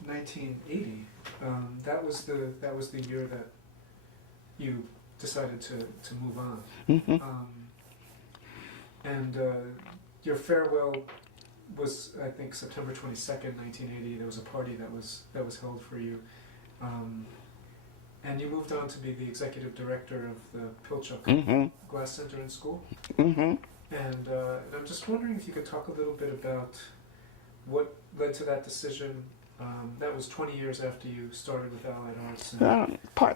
1980, that was the year that you decided to move on. And your farewell was, I think, September 22nd, 1980. There was a party that was held for you, and you moved on to be the executive director of the Pilchuck Glass Center and School. And I'm just wondering if you could talk a little bit about what led to that decision. That was 20 years after you started with Allied Arts.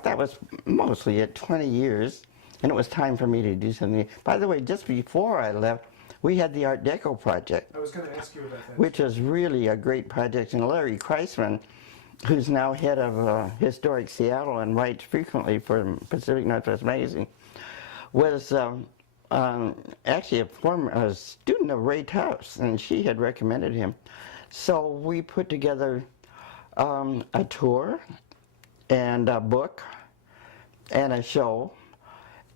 That was mostly at 20 years, and it was time for me to do something. By the way, just before I left, we had the Art Deco Project. I was going to ask you about that. Which was really a great project, and Larry Kreisman, who's now head of Historic Seattle and writes frequently for Pacific Northwest Magazine, was actually a former student of Ray Tufts, and she had recommended him. So we put together a tour and a book and a show,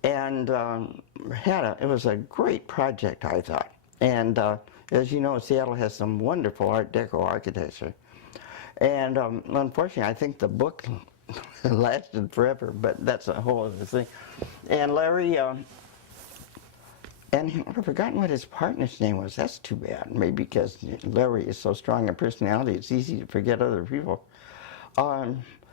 and it was a great project, I thought. And as you know, Seattle has some wonderful Art Deco architecture. And unfortunately, I think the book lasted forever, but that's a whole other thing. And Larry, and I've forgotten what his partner's name was. That's too bad. Maybe because Larry is so strong a personality, it's easy to forget other people.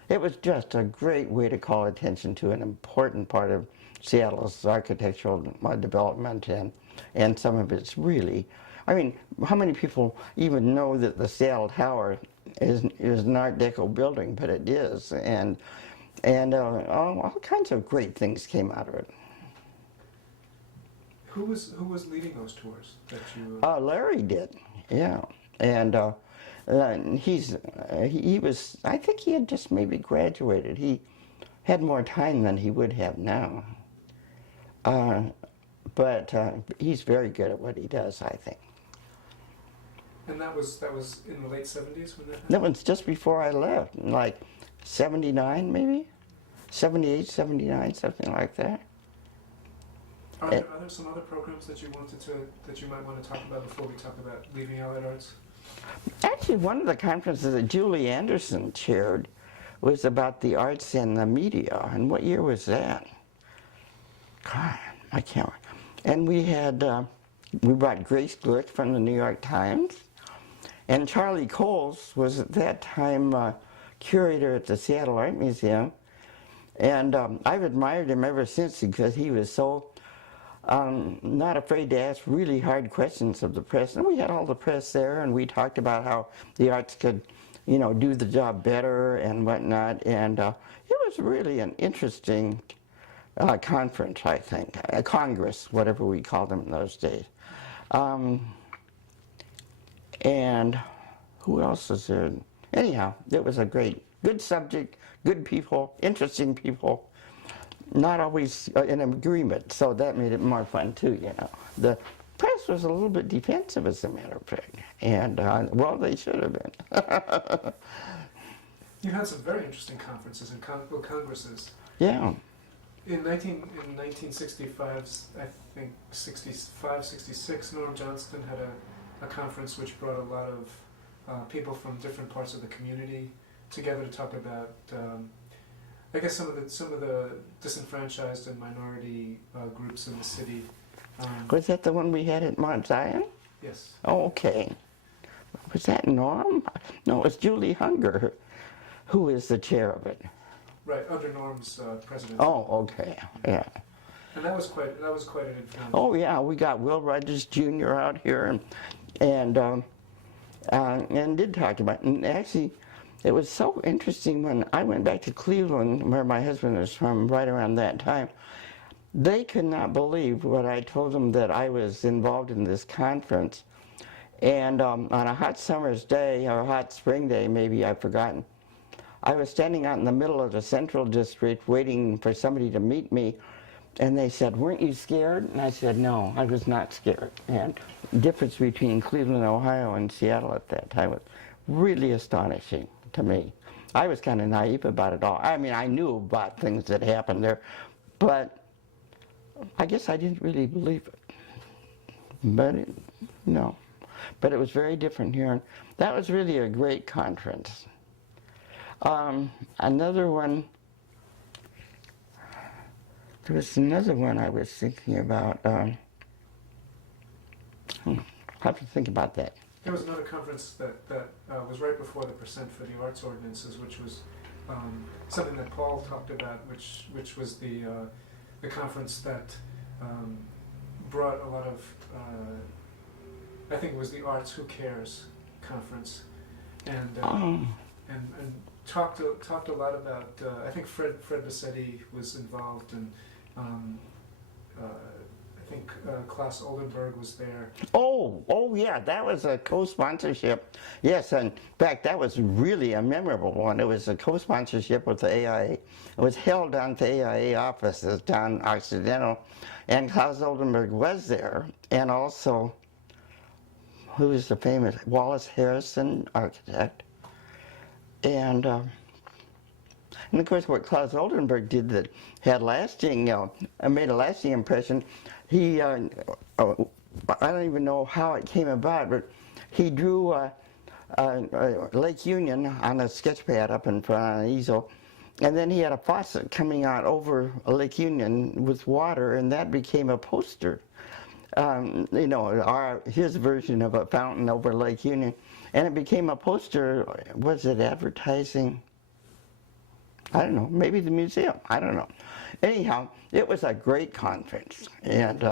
It was just a great way to call attention to an important part of Seattle's architectural development and some of its really, I mean, how many people even know that the Seattle Tower is an Art Deco building, but it is, and all kinds of great things came out of it. Who was leading those tours that you? Larry did, yeah, and he was. I think he had just maybe graduated. He had more time than he would have now, but he's very good at what he does, I think. And that was in the late 70s when that happened? That was just before I left, like 79 maybe, 78, 79, something like that. Are there some other programs that you might want to talk about before we talk about leaving Allied Arts? Actually, one of the conferences that Julie Anderson chaired was about the arts and the media. And what year was that? God, I can't. And we brought Grace Glick from the New York Times. And Charlie Coles was at that time curator at the Seattle Art Museum. And I've admired him ever since because he was so not afraid to ask really hard questions of the press. And we had all the press there, and we talked about how the arts could, do the job better and whatnot. And it was really an interesting conference, I think, a congress, whatever we called them in those days. And who else is there? Anyhow, it was a good subject, good people, interesting people. Not always in agreement, so that made it more fun too, The press was a little bit defensive, as a matter of fact, and well, they should have been. You had some very interesting conferences and congresses. Yeah. In 1965, I think 65, 66, Norm Johnston had a conference which brought a lot of people from different parts of the community together to talk about. I guess some of the disenfranchised and minority groups in the city. Was that the one we had at Mount Zion? Yes. Oh, okay. Was that Norm? No, it was Julie Hunger, who is the chair of it. Right, under Norm's president. Oh, okay, yeah. And that was quite an advantage. Oh yeah, we got Will Rogers Jr. out here, and did talk about it. And actually, it was so interesting when I went back to Cleveland, where my husband was from, right around that time. They could not believe what I told them, that I was involved in this conference. And on a hot summer's day, or a hot spring day, maybe, I've forgotten, I was standing out in the middle of the Central District waiting for somebody to meet me, and they said, "Weren't you scared?" And I said, "No, I was not scared." And the difference between Cleveland, Ohio and Seattle at that time was really astonishing to me. I was kind of naive about it all. I mean, I knew about things that happened there, but I guess I didn't really believe it. But no. But it was very different here. And that was really a great conference. Another one, there was another one I was thinking about. I have to think about that. There was another conference that was right before the Percent for the Arts ordinances, which was something that Paul talked about, which was the conference that brought a lot of, I think it was the Arts Who Cares conference, and talked a lot about. I think Fred Bassetti was involved, and I think Klaus Oldenburg was there. Oh yeah, that was a co-sponsorship. Yes, and in fact, that was really a memorable one. It was a co-sponsorship with the AIA. It was held down at the AIA offices down Occidental, and Klaus Oldenburg was there, and also, who is the famous Wallace Harrison architect, and of course, what Klaus Oldenburg did that had made a lasting impression. He, I don't even know how it came about, but he drew Lake Union on a sketch pad up in front on an easel. And then he had a faucet coming out over Lake Union with water, and that became a poster. You know, his version of a fountain over Lake Union. And it became a poster. Was it advertising? I don't know, maybe the museum, I don't know. Anyhow, it was a great conference. And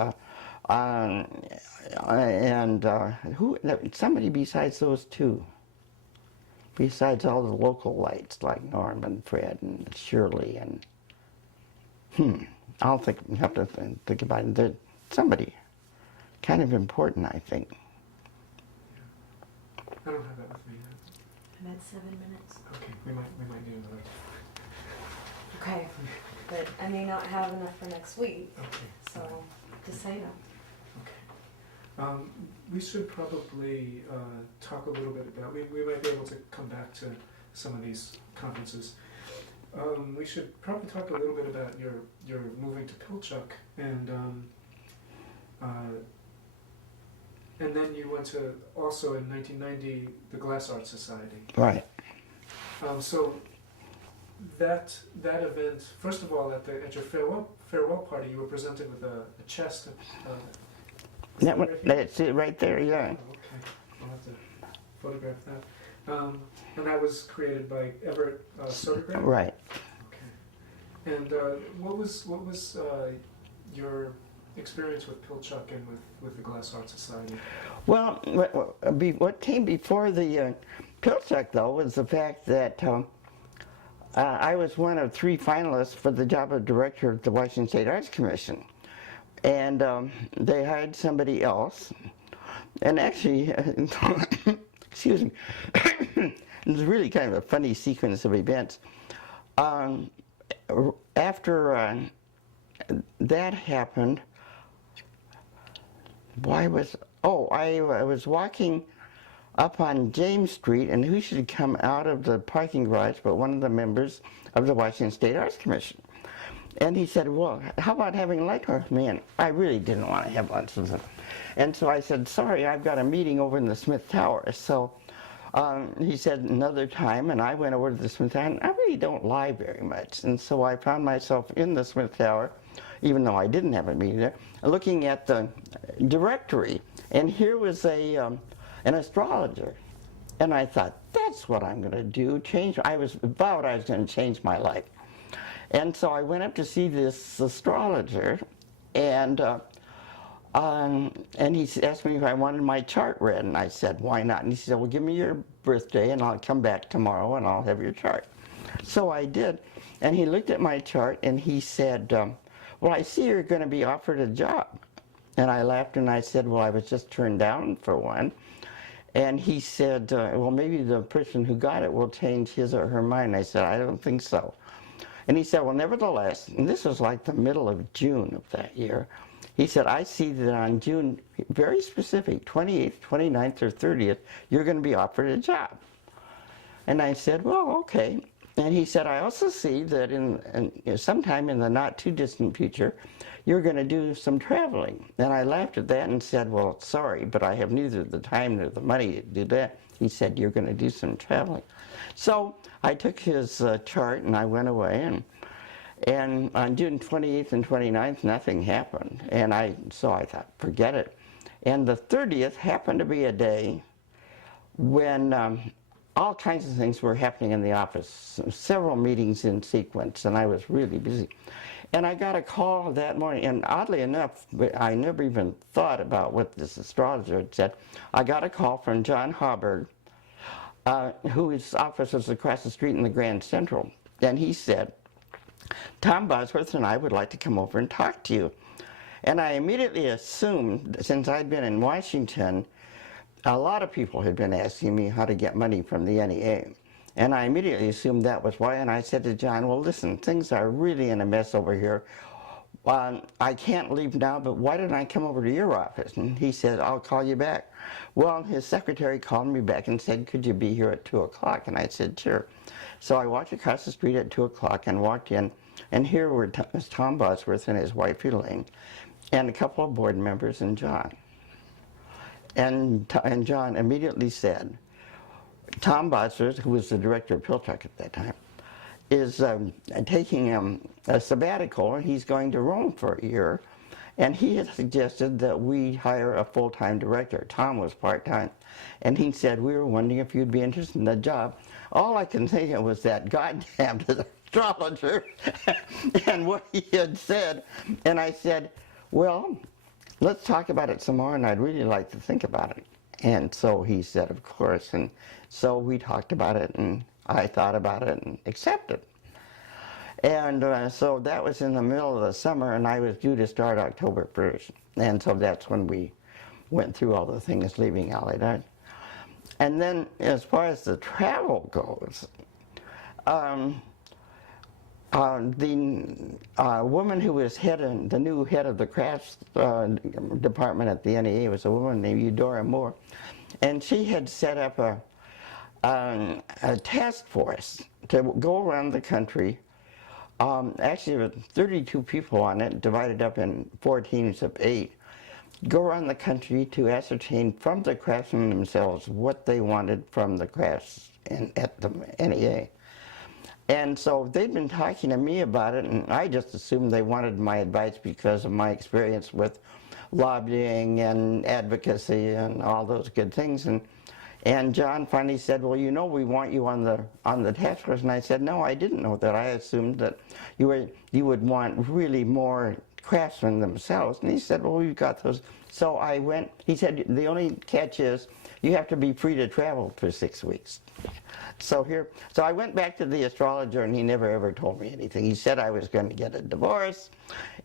somebody besides those two, besides all the local lights like Norm and Fred and Shirley and I'll have to think about it. There's somebody kind of important, I think. I don't have that with me yet. I'm at 7 minutes. Okay, we might need another. Okay, but I may not have enough for next week, Okay. so just say no. Okay. We should probably talk a little bit about, we might be able to come back to some of these conferences. We should probably talk a little bit about your moving to Pilchuck, and then you went to, also in 1990, the Glass Art Society. Right. So that event, first of all, at your farewell party, you were presented with a chest. That's it right there, yeah. Oh, okay, I'll have to photograph that. And that was created by Everett Sodergren? Right. Okay. And what was your experience with Pilchuck and with the Glass Art Society? Well, what came before the Pilchuck, though, was the fact that I was one of 3 finalists for the job of director of the Washington State Arts Commission. And they hired somebody else. And actually, excuse me, it was really kind of a funny sequence of events. After that happened, I was walking up on James Street, and who should come out of the parking garage but one of the members of the Washington State Arts Commission. And he said, well, how about having lunch with me? And I really didn't want to have lunch with him. And so I said, sorry, I've got a meeting over in the Smith Tower. So he said another time, and I went over to the Smith Tower, and I really don't lie very much. And so I found myself in the Smith Tower, even though I didn't have a meeting there, looking at the directory. And here was an astrologer. And I thought, that's what I'm going to do, I was vowed I was going to change my life. And so I went up to see this astrologer, and he asked me if I wanted my chart read, and I said, why not? And he said, well, give me your birthday, and I'll come back tomorrow, and I'll have your chart. So I did, and he looked at my chart, and he said, well, I see you're going to be offered a job. And I laughed, and I said, well, I was just turned down for one. And he said, well, maybe the person who got it will change his or her mind. I said, I don't think so. And he said, well, nevertheless, and this was like the middle of June of that year, he said, I see that on June, very specific, 28th, 29th, or 30th, you're going to be offered a job. And I said, well, okay. And he said, I also see that sometime in the not too distant future, you're going to do some traveling. And I laughed at that and said, well, sorry, but I have neither the time nor the money to do that. He said, you're going to do some traveling. So I took his chart and I went away, and on June 28th and 29th, nothing happened. And so I thought, forget it. And the 30th happened to be a day when all kinds of things were happening in the office, several meetings in sequence, and I was really busy. And I got a call that morning, and oddly enough, I never even thought about what this astrologer had said. I got a call from John Hauberg, whose office was across the street in the Grand Central. And he said, Tom Bosworth and I would like to come over and talk to you. And I immediately assumed, since I'd been in Washington, a lot of people had been asking me how to get money from the NEA. And I immediately assumed that was why. And I said to John, well, listen, things are really in a mess over here. I can't leave now, but why don't I come over to your office? And he said, I'll call you back. Well, his secretary called me back and said, could you be here at 2 o'clock? And I said, sure. So I walked across the street at 2 o'clock and walked in, and here was Tom Bosworth and his wife Elaine, and a couple of board members and John. And John immediately said, Tom Botzers, who was the director of Pilchuck at that time, is taking a sabbatical. He's going to Rome for a year, and he had suggested that we hire a full-time director. Tom was part-time, and he said, we were wondering if you'd be interested in the job. All I can think of was that goddamn astrologer and what he had said, and I said, well, let's talk about it some more, and I'd really like to think about it. And so he said, of course, and so we talked about it, and I thought about it and accepted. And so that was in the middle of the summer, and I was due to start October 1st. And so that's when we went through all the things leaving Allied. And then as far as the travel goes, the woman who was the new head of the crafts department at the NEA was a woman named Eudora Moore. And she had set up a task force to go around the country. Actually, there were 32 people on it, divided up in 4 teams of 8. Go around the country to ascertain from the craftsmen themselves what they wanted from the crafts at the NEA. And so they'd been talking to me about it, and I just assumed they wanted my advice because of my experience with lobbying and advocacy and all those good things. And John finally said, well, you know, we want you on the task force. And I said, no, I didn't know that. I assumed that you would want really more craftsmen themselves. And he said, well, we've got those. So I went. He said, the only catch is you have to be free to travel for 6 weeks. So I went back to the astrologer, and he never ever told me anything. He said I was going to get a divorce,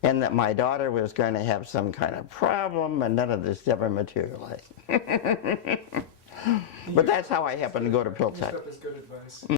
and that my daughter was going to have some kind of problem, and none of this ever materialized. But that's how I happened to go to Pilchuck. That is good advice.